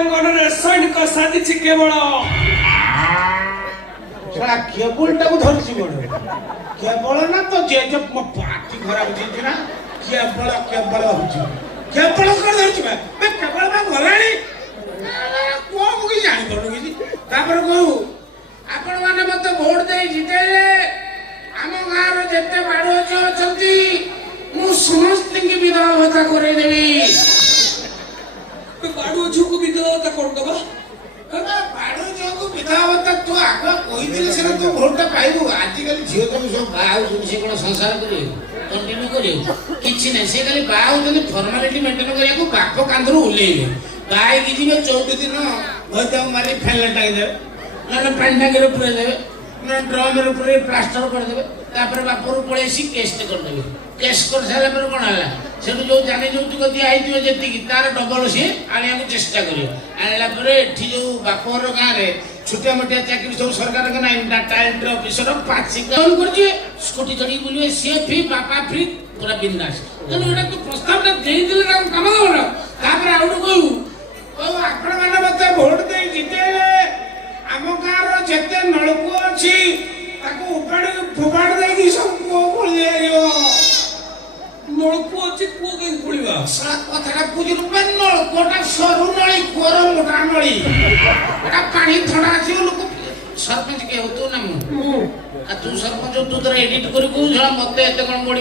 ରଣାଙ୍ଗନରେ ସୈନିକ ସାଜିଛି କେବଳ ସେଟା କେବୁଲଟାକୁ ଧରିଛି ଗୋଡ଼ କେବଳ ନା ତ ଜେଜ ମୋ ପାଟି ଖରାପ ହେଇଛି ନା କେବଳ କେବଳ ହଉଛି କେବଳ କଣ ଧରିଛି ବା କେବଳ ବା ଗଲାଣି କଣ ମୁଁ କିଛି ଜାଣିପାରୁନି କିଛି ତାପରେ କହୁ ଆପଣ ମାନେ ମତେ ଭୋଟ ଦେଇ ଜିତେଇଲେ ଆମ ଗାଁର ଯେତେ ବାଡୁଅ ଝିଅ ଅଛନ୍ତି ମୁଁ ସମସ୍ତଙ୍କୁ ବିଧବା ଭତ୍ତା କରେଇଦେବି ବାଡୁଅ ଝିଅକୁ ବିଧବା ଭତ୍ତା କରିଦବା ବାଡୁଅ ଝିଅକୁ ବିଧବା ଭତ୍ତା ତୁ ଆଗ କହିଥିଲେ ସିନା ତୁ ଭୋଟଟା ପାଇବୁ ଆଜିକାଲି ଝିଅ ତମେ ସବୁ ବାହା ହଉଛନ୍ତି ସେ କଣ ସଂସାର କରିବେ କଣ୍ଟିନ୍ୟୁ କରିବେ କିଛି ନାହିଁ ସେ ଖାଲି ବାହା ହଉଛନ୍ତି ଫର୍ମାଲିଟି ମେଣ୍ଟେନ କରିବାକୁ ବାପ କାନ୍ଧରୁ ଓହ୍ଲେଇବେ ବାହା ହେଇକି ଯିବେ 14 ଦିନ ଭୈତାକୁ ମାରି ଫେଲେ ଟାଙ୍ଗିଦେବେ ନହେଲେ ପାଣି ଟାଙ୍କିରେ ପୁରେଇ ଦେବେ ନହେଲେ ଡ୍ରମରେ ପୁରେଇ ପ୍ଲାଷ୍ଟର କରିଦେବେ ତାପରେ ବାପରୁ ପଳେଇ ଆସି କେଷ୍ଟ କରିଦେବେ କେସ୍ କରିସାରିଲା ପରେ କଣ ହେଲା ସେଠୁ ଯୋଉ ଜାଣି ଯୌତୁକ ଦିଆ ହେଇଥିବ ଯେତିକି ତାର ଡବଲ ସିଏ ଆଣିବାକୁ ଚେଷ୍ଟା କରିବ ଆଣିଲା ପରେ ଏଠି ଯୋଉ ବାପଘର ଗାଁରେ ଛୋଟିଆ ମୋଟିଆ ଚାକିରି ସବୁ ସରକାରଙ୍କ ନାହିଁ ଡାଟା ଏଣ୍ଟ୍ରି ଅଫିସର ପାଚି କାମ କରୁଛି ସ୍କୁଟି ଚଢିକି ବୁଲିବେ ସିଏ ଫ୍ରି ବାପା ଫ୍ରି ପୁରା ବିନ୍ଦାସ ତେଣୁ ଏଇଟା ତୁ ପ୍ରସ୍ତାବଟା ଦେଇଦେଲେ ତାଙ୍କୁ କାମ ଦବ ନା ତାପରେ ଆଉ ଗୋଟେ କହିବୁ ଆପଣ ମାନେ ମତେ ଭୋଟ ଦେଇ ଜିତେଇଲେ ଆମ ଗାଁର ଯେତେ ନଳକୂଅ ଅଛି ତାକୁ ଉପାଡ଼ି ଫୋପାଡ଼ି ଦେଇକି ସବୁ କୂଅ ଖୋଳି ଦିଆଯିବ ନଳକୂଅ ଅଛି କୂଅ କାହିଁ ଖୋଳିବା କଥାଟା ବୁଝିଲୁ ନଳକୂଅଟା ସରୁ ନଳୀ କୂଅର ମୋଟା ନଳୀ ଏଟା ପାଣି ଥଣ୍ଡା ଆସିବ ଲୋକ ସରପଞ୍ଚ କିଏ ହଉ ତୁ ନା ମୁଁ ତୁ ସରପଞ୍ଚ ତୁ ତୋର ଏଡିଟ୍ କରି କହୁଛୁ ମତେ ଏତେ କଣ ବଢି